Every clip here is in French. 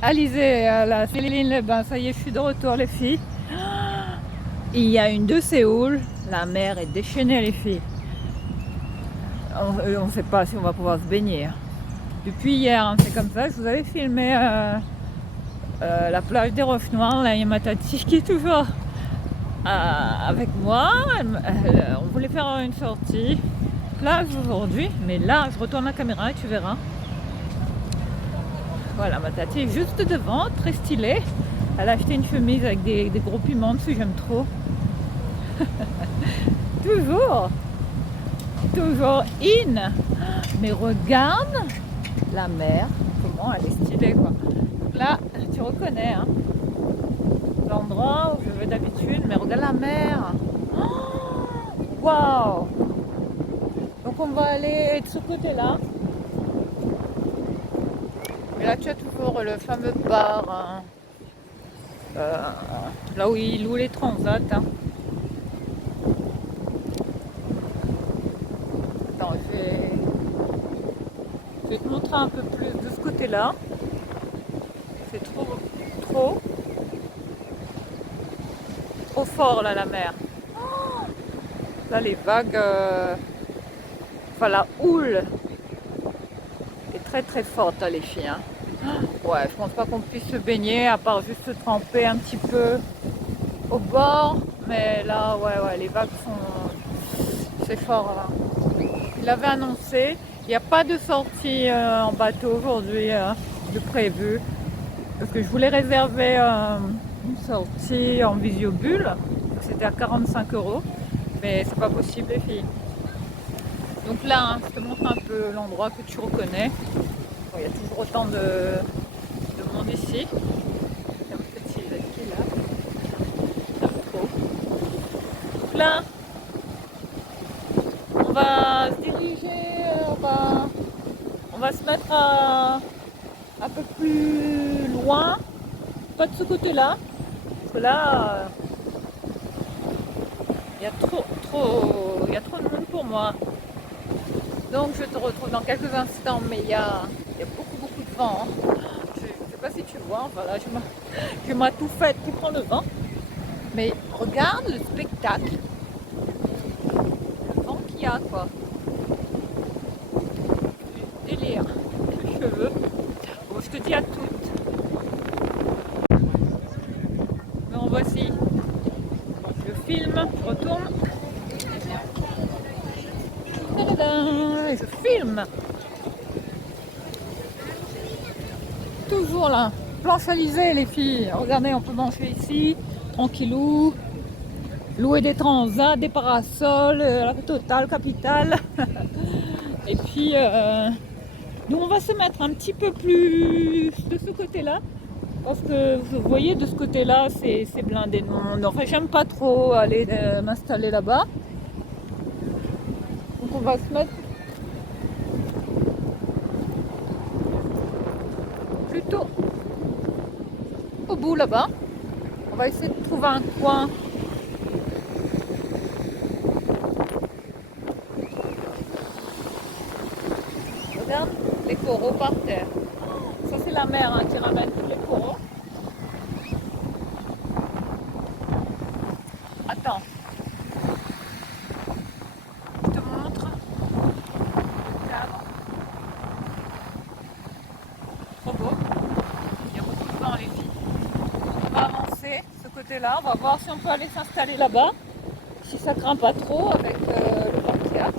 Alizé, à la Céline-les-Bains. Ça y est, je suis de retour, les filles. Il y a une de Séoul. La mer est déchaînée, les filles. On ne sait pas si on va pouvoir se baigner. Depuis hier, hein, c'est comme ça. Je vous avais filmé la plage des Roches Noires. Là, il y a ma tati qui est toujours avec moi. On voulait faire une sortie plage aujourd'hui. Mais là, je retourne la caméra et tu verras. Voilà, ma tati est juste devant, très stylée. Elle a acheté une chemise avec des gros piments dessus, j'aime trop. toujours in. Mais regarde la mer, comment elle est stylée, quoi. Donc là, tu reconnais hein, l'endroit où je vais d'habitude, mais regarde la mer. Waouh! Donc on va aller de ce côté-là. Et là, tu as toujours le fameux bar, hein, là où ils louent les transats. Hein. Attends, je vais te montrer un peu plus de ce côté-là. C'est trop fort là, la mer. Là, les vagues, enfin la houle est très forte, là, les filles. Hein. Ouais, je pense pas qu'on puisse se baigner à part juste se tremper un petit peu au bord, mais là, ouais, les vagues sont, c'est fort là. Il avait annoncé, il n'y a pas de sortie en bateau aujourd'hui de prévu, parce que je voulais réserver une sortie en visiobulle, c'était à 45 €, mais c'est pas possible les filles. Donc là, hein, je te montre un peu l'endroit que tu reconnais. Bon, il y a toujours autant de monde ici. Il y a un petit lac qui est là. J'aime trop. Donc là, on va se diriger, on va se mettre un peu plus loin, pas de ce côté-là, parce que là, il y a trop de monde pour moi. Donc je te retrouve dans quelques instants, mais il y a beaucoup de vent. Hein. Je ne sais pas si tu vois, enfin là, je m'ai tout fait qui prend le vent. Mais regarde le spectacle, le vent qu'il y a, quoi. Du délire, les cheveux. Bon, je te dis à toutes. Mais en voici. Je filme, je retourne. Et je filme. Toujours là, planche alizée les filles. Regardez, on peut manger ici, tranquillou. Louer des transats, des parasols, la totale, capitale. Et puis, nous on va se mettre un petit peu plus de ce côté-là. Parce que vous voyez, de ce côté-là, c'est blindé de monde. Enfin, j'aime pas trop aller m'installer là-bas. Donc on va se mettre plutôt au bout là-bas. On va essayer de trouver un coin. Regarde les coraux par terre. Ça c'est la mer hein, qui ramène tous les coraux. Attends. Je te montre. Regarde. Trop beau. Il y a beaucoup de vent les filles. On va avancer ce côté-là. On va voir si on peut aller s'installer là-bas. Si ça craint pas trop avec le vent qu'il y a.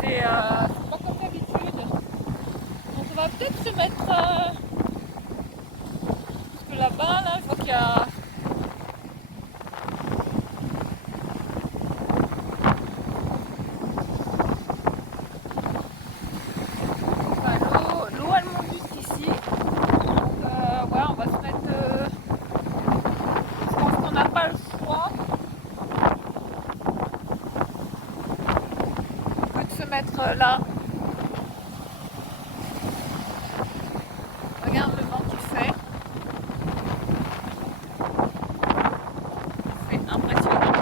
C'est pas comme d'habitude. Donc on va peut-être se mettre parce que là-bas, là, je vois qu'il y a enfin, l'eau elle monte jusqu'ici. Donc ouais, on va se mettre je pense qu'on n'a pas le choix que de se mettre là Regarde le vent qu'il fait. C'est impressionnant.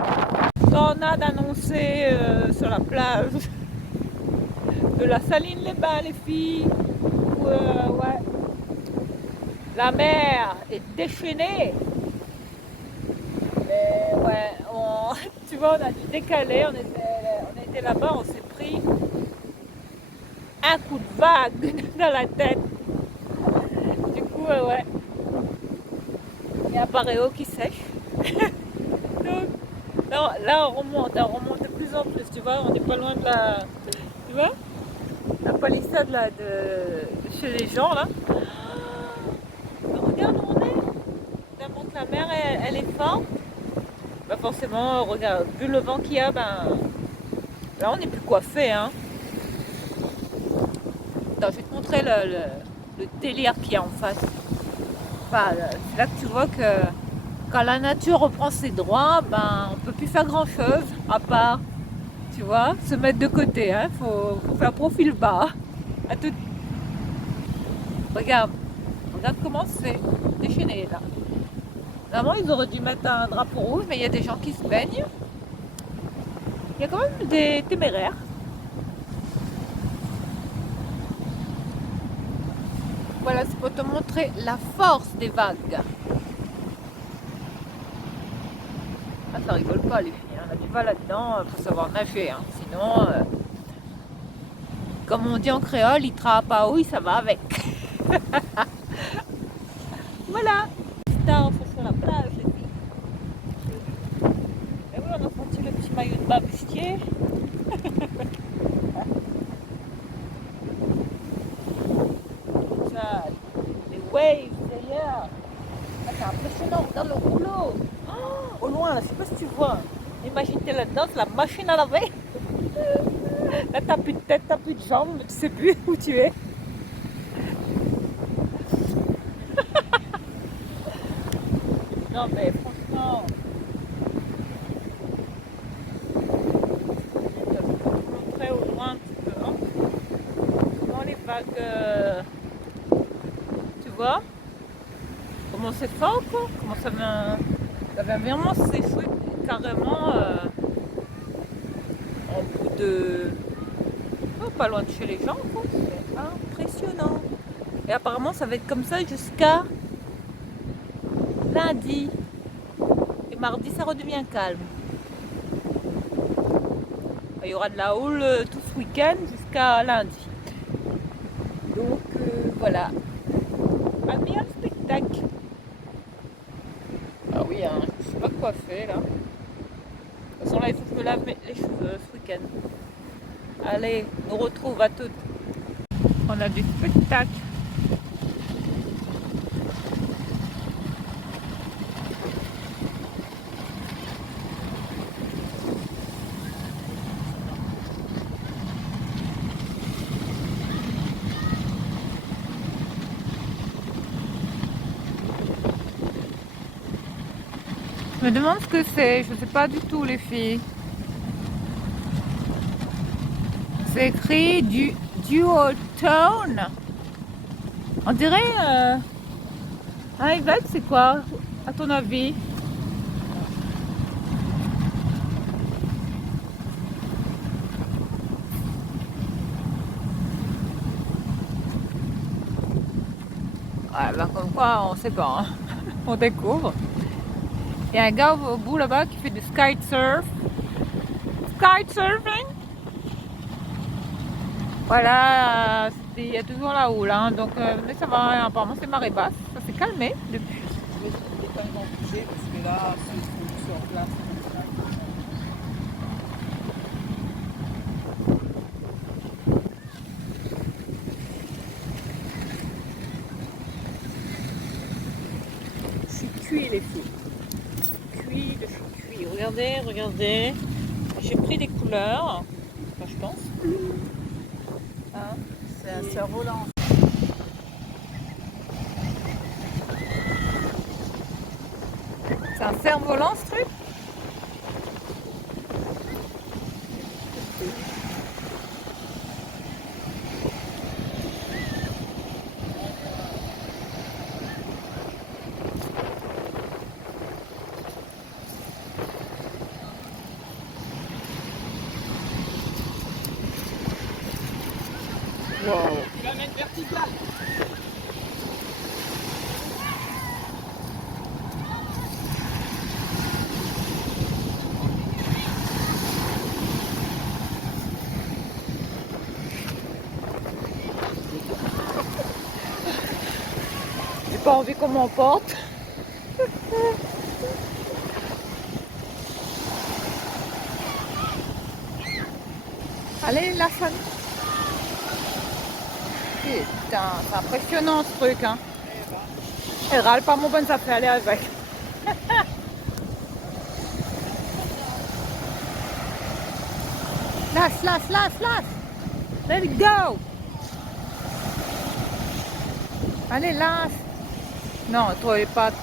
Tornade annoncée sur la plage de la Saline-les-Bains, les filles. Ouais. La mer est déchaînée. Mais ouais, tu vois, on a dû décaler. On était là-bas, on s'est pris un coup de vague dans la tête. Du coup, ouais. Il y a un paréo qui sèche. Donc, là, on remonte de plus en plus, tu vois, on n'est pas loin de tu vois, la palissade là, de chez les gens, là. Regarde où on est. Donc la mer, elle est forte. Bah forcément, regarde, vu le vent qu'il y a, ben, là, on n'est plus coiffé, hein. Attends, je vais te montrer le délire qu'il y a en face. Enfin, c'est là que tu vois que quand la nature reprend ses droits, ben, on peut plus faire grand chose à part, tu vois, se mettre de côté. Hein. Faut faire profil bas. À tout... regarde comment c'est déchaîné là. Normalement, ils auraient dû mettre un drapeau rouge, mais il y a des gens qui se baignent. Il y a quand même des téméraires. Voilà, c'est pour te montrer la force des vagues. Ah, ça rigole pas les filles, hein. On a du mal là-dedans, faut savoir nager. Hein. Sinon, comme on dit en créole, il trappe à oui, ça va avec. Voilà. Putain, on sur la plage les filles. Et oui, on a senti le petit maillot de bain bustier. Ça, les waves derrière. Ah, c'est impressionnant, regarde le rouleau. Oh, au loin, je sais pas si tu vois. Imagine t'es là-dedans, c'est la machine à laver. Là, t'as plus de tête, t'as plus de jambes, tu sais plus où tu es. Non, mais franchement, je vais te montrer au loin un petit peu. Hein. Comment les vagues, tu vois, comment c'est fort, quoi. Comment ça vient vraiment sécher carrément en bout de. Oh, pas loin de chez les gens, quoi. C'est impressionnant. Et apparemment, ça va être comme ça jusqu'à lundi. Et mardi, ça redevient calme. Il y aura de la houle tout ce week-end jusqu'à lundi. Donc voilà. Admire le spectacle. Ah oui, hein, je sais pas quoi faire là. De toute façon, là, il faut que je me lave les cheveux ce week-end. Allez, on retrouve à toutes. On a du spectacle. Je me demande ce que c'est, je sais pas du tout les filles. C'est écrit du duotone. On dirait un évêque, c'est quoi à ton avis? Ouais, bah comme quoi on sait pas, hein. On découvre. Il y a un gars au bout là-bas qui fait du kitesurf. Kitesurfing. Voilà, il y a toujours la houle, hein, donc mais ça va, apparemment c'est marée basse, ça s'est calmé depuis. Je vais totalement bouger parce que là, c'est trop sur place. Je suis cuit les filles. Cuit, je suis cuit. Regardez, regardez. J'ai pris des couleurs, enfin, je pense. Hein, C'est un cerf-volant. c'est un cerf-volant ce truc? Wow. Tu vas mettre vertical. J'ai pas envie qu'on m'emporte. Allez, la salle. Putain, c'est impressionnant ce truc, hein. Elle râle pas, mon bonne, ça fait aller avec. Lâche, lâche, lâche, lâche. Let it go. Allez, lâche. Non, toi, les pattes.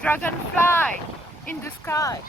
Dragonfly in the sky.